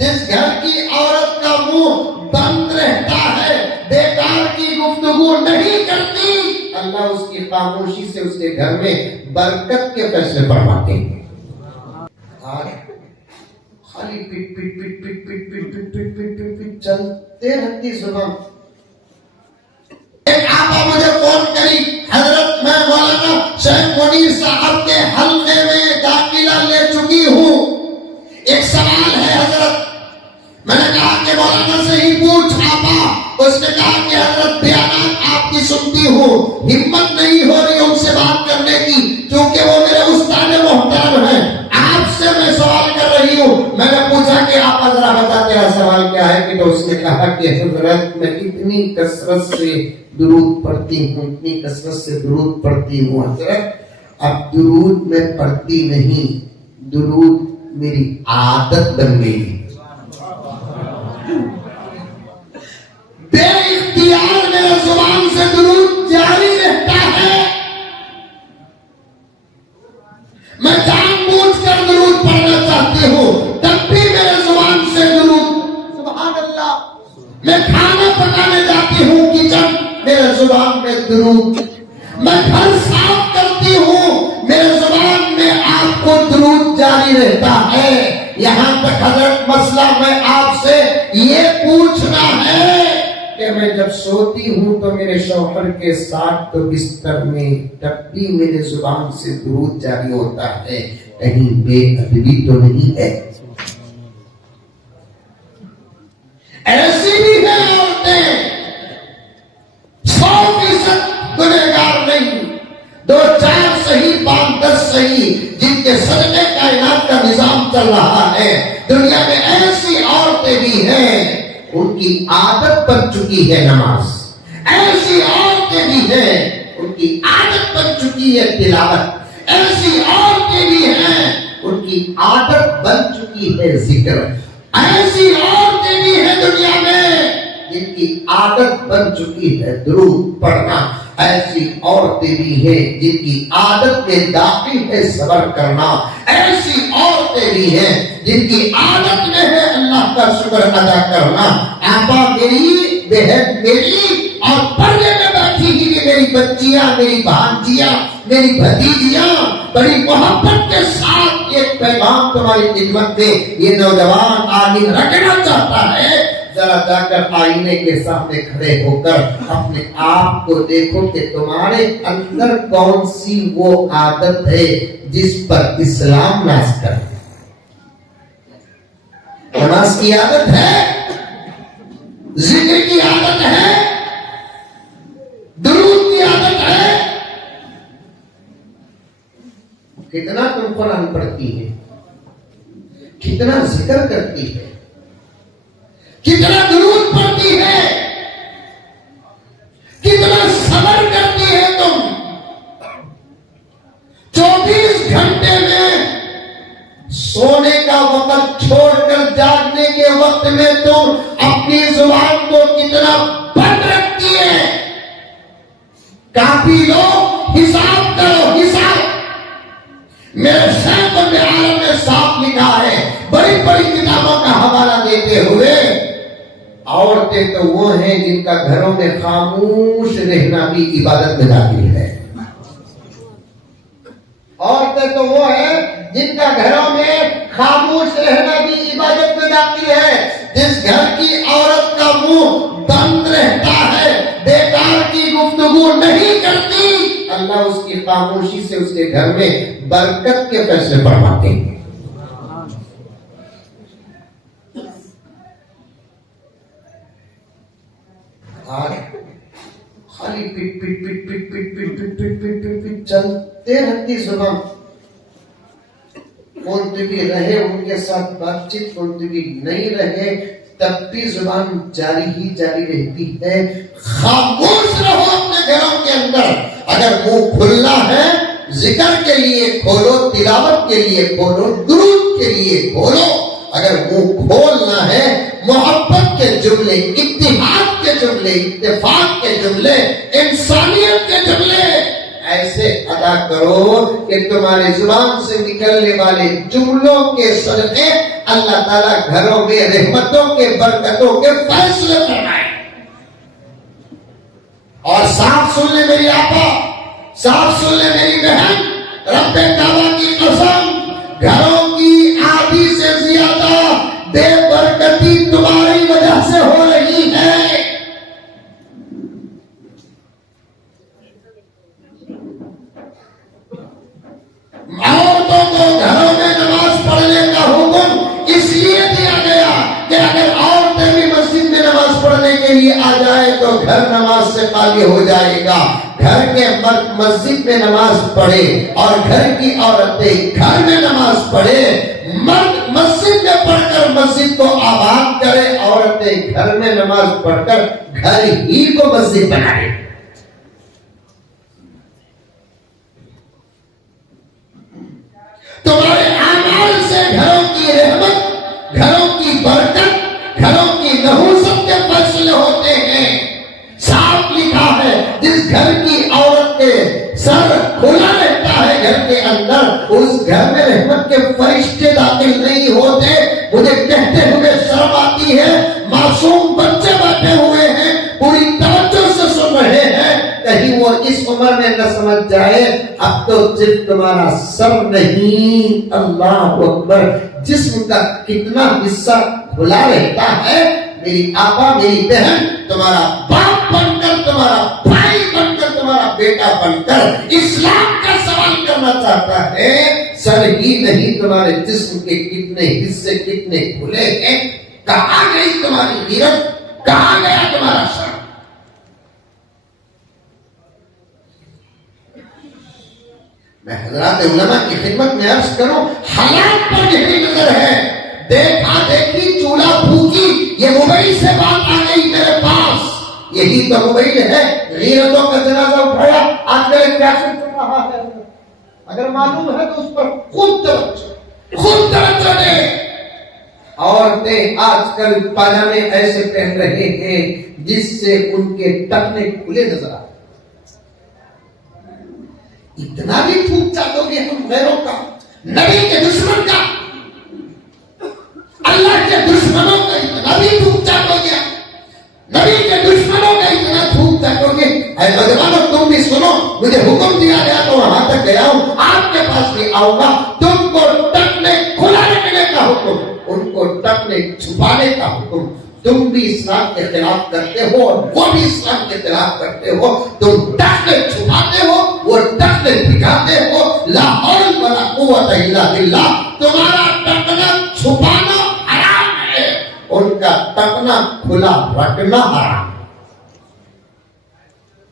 جس گھر کی عورت کا منہ بند رہتا ہے، بیکار کی گفتگو نہیں کرتی، اللہ اس کی خاموشی سے اس کے گھر میں برکت کے فیصلے فرماتے ہیں۔ خالی پٹ پٹ پٹ پٹ پٹ پٹ پٹ پٹ پٹ پٹ پٹ چلتے رہتی زبان۔ ایک آقا مجھے فون کری، حضرت میں مولانا شیخ منیر صاحب کے حلقے میں داخلہ لے چکی ہوں، ایک سوال ہے حضرت۔ میں نے کہا کہ مولانا سے ہی پوچھ آقا۔ اس نے کہا کہ حضرت بیانات آپ کی سنتی ہوں، ہمت نہیں ہو رہی ان سے بات کرنے کی، کیونکہ وہ میرے استاد محترم ہیں، آپ سے میں سوال کر رہی ہوں۔ میں نے پوچھا کہ آپ ذرا بتا تیرا سوال کیا ہے؟ کہ تو اس نے کہا کہ حضرت میں اتنی کثرت سے درود پڑھتی ہوں، اتنی کثرت سے درود پڑھتی ہوں حضرت، اب درود میں پڑھتی نہیں، درود میری عادت بن گئی، بے اختیار میرے زبان سے درود جاری رہتا ہے، میں جان بوجھ کر درود پڑھنا چاہتی ہوں، تب بھی میرے زبان سے درود، سبحان اللہ، میں کھانا پکانے جاتی ہوں کچن، میرے زبان میں درود، میں گھر صاف کرتی ہوں، میرے زبان میں آپ کو درود جاری رہتا ہے۔ یہاں تک حضرت مسئلہ میں آپ سے یہ پوچھنا ہے کہ میں جب سوتی ہوں تو میرے شوہر کے ساتھ تو بستر میں تب بھی میرے زبان سے درود جاری ہوتا ہے، کہیں بے ادبی تو نہیں ہے؟ ایسی بھی ہیں عورتیں 100% گنہگار نہیں، 2-4 صحیح 5-10 صحیح، جن کے صدقے کائنات کا نظام چل رہا ہے۔ دنیا میں ایسی عورتیں بھی ہیں ان کی عادت بن چکی ہے نماز، ایسی عورتیں بھی ہیں ان کی عادت بن چکی ہے تلاوت، ایسی عورتیں بھی ہیں ان کی عادت بن چکی ہے ذکر، ایسی عورتیں بھی ہیں دنیا میں جن کی عادت بن چکی ہے درود پڑھنا، ایسی عورتیں بھی ہیں جن کی عادت میں داخل ہے صبر کرنا، ایسی عورتیں بھی ہیں جن کی عادت میں ہے اللہ کا شکر ادا کرنا۔ آپا میری، بہن میری، اور پردے میں بیٹھی ہوئی میری بچیاں، میری بھانجیاں، میری بھتیجیاں، بڑی محبت کے ساتھ ایک پیغام تمہاری خدمت میں یہ نوجوان آمین رکھنا چاہتا ہے۔ ذرا جا کر آئینے کے سامنے کھڑے ہو کر اپنے آپ کو دیکھو کہ تمہارے اندر کون سی وہ عادت ہے جس پر اسلام ناز کرتا ہے۔ نماز کی عادت ہے، ذکر کی عادت ہے، درود کی عادت ہے، کتنا تم قرآن پڑھتی ہے، کتنا ذکر کرتی ہے، کتنا درود پڑھتی ہے، کتنا صبر کرتی ہے تم۔ 24 گھنٹے میں سونے کا وقت چھوڑ کر جاگنے کے وقت میں تم اپنی زبان کو کتنا بند رکھتی ہے۔ کافی لو، حساب کرو، حساب۔ میرے شیخ عالم نے صاف لکھا ہے، بڑی بڑی کتابوں کا حوالہ دیتے ہوئے، عورتیں تو وہ ہیں جن کا گھروں میں خاموش رہنا بھی عبادت میں داخل ہے۔ عورتیں تو وہ ہیں جن کا گھروں میں خاموش رہنا بھی عبادت میں داخل ہے۔ جس گھر کی عورت کا منہ بند رہتا ہے، بیکار کی گفتگو نہیں کرتی، اللہ اس کی خاموشی سے اس کے گھر میں برکت کے فیصلے فرماتے ہیں۔ خالی پٹ پٹ پٹ پٹ پٹ پٹ پٹ پٹ پٹ پٹ پٹ چلتے رہتی زبان۔ منتبی رہے ان کے ساتھ بات چیت، منتبی نہیں رہے تب بھی زبان جاری ہی جاری رہتی ہے۔ خاموش رہو اپنے گھروں کے اندر۔ اگر منہ کھلنا ہے ذکر کے لیے کھولو، تلاوت کے لیے کھولو، درود کے لیے کھولو۔ اگر منہ کھولنا ہے محبت کے جملے، اتحاد کے جملے، اتفاق کے جملے، انسانیت کے جملے ایسے ادا کرو کہ تمہارے زبان سے نکلنے والے جملوں کے صدقے اللہ تعالیٰ گھروں میں رحمتوں کے برکتوں کے فیصلے فرمائے. اور صاف سن لے میری آپا، صاف سن لے میری بہن، رب کعبہ کی قسم، گھروں کی آدھی سے زیادہ بے برکتی تمہاری وجہ سے ہو رہی ہے. عورتوں کو گھروں میں نماز پڑھنے کا حکم اس لیے دیا گیا کہ اگر عورتیں بھی مسجد میں نماز پڑھنے کے لیے آ جائے تو گھر نماز سے خالی ہو جائے گا. گھر کے مرد مسجد میں نماز پڑھے اور گھر کی عورتیں گھر میں نماز پڑھے. مرد مسجد میں پڑھ کر مسجد کو آباد کرے، عورتیں گھر میں نماز پڑھ کر گھر ہی کو مسجد بنائے. تمہارے اعمال سے گھروں کی رحمت، گھروں کی برکت، گھروں کی نحوست کے فیصلے ہوتے ہیں. صاف لکھا ہے جس گھر کی عورت کے سر کھلا رہتا ہے گھر کے اندر، اس گھر میں رحمت کے فرشتے داخل نہیں ہوتے. مجھے کہتے ہوئے شرم آتی ہے، معصوم بچے بیٹھے ہوئے ہیں، پوری توجہ سے سن رہے ہیں، کہیں وہ اس عمر میں نہ سمجھ جائے اب تو صرف تمہارا سر نہیں، اللہ اکبر، جسم کا کتنا حصہ کھلا رہتا ہے. میری آپا، میری بہن، تمہارا باپ بن کر، تمہارا بھائی بن کر، تمہارا بیٹا بن کر اسلام کا سوال کرنا چاہتا ہے. سر ہی نہیں، تمہارے جسم کے کتنے حصے کتنے کھلے ہیں. کہاں گئی تمہاری غیرت، کہاں گیا تمہارا سر؟ میں حضرات علماء کی خدمت میں عرض کروں، حالات پر گہری نظر ہے. دیکھا دیکھی چولہا پھونکی، یہ موبائل سے بات آ گئی میرے پاس. یہی تو موبائل ہے. غیرتوں کا جنازہ اٹھایا، آج کل کیا چل رہا ہے، اگر معلوم ہے تو اس پر خود توجہ دے. عورتیں آج کل پاجامے ایسے پہن رہے ہیں جس سے ان کے ٹخنے کھلے نظر آتے. اتنا بھی تھوک چاٹو گے تم غیروں کا، نبی کے دشمن کا، اللہ کے دشمنوں کا اتنا بھی تھوک چاٹو گے، نبی کے دشمنوں کا اتنا تھوک چاٹو گے. اے نوجوانوں تم بھی سنو، مجھے حکم دیا گیا تو وہاں تک گیا ہوں، آپ کے پاس بھی آؤں گا. تم کو ٹکنے کھلا رکھنے کا حکم، ان کو ٹکنے چھپانے کا حکم. تم بھی اسلام کے خلاف کرتے ہو اور وہ بھی اسلام کے خلاف کرتے ہو. تم ٹکنے چھپاتے ہو، وہ ٹکنے دکھاتے ہو. لا حول ولا قوت الا باللہ. تمہارا ٹکنا چھپانا حرام ہے، ان کا ٹکنا کھلا رکھنا حرام ہے.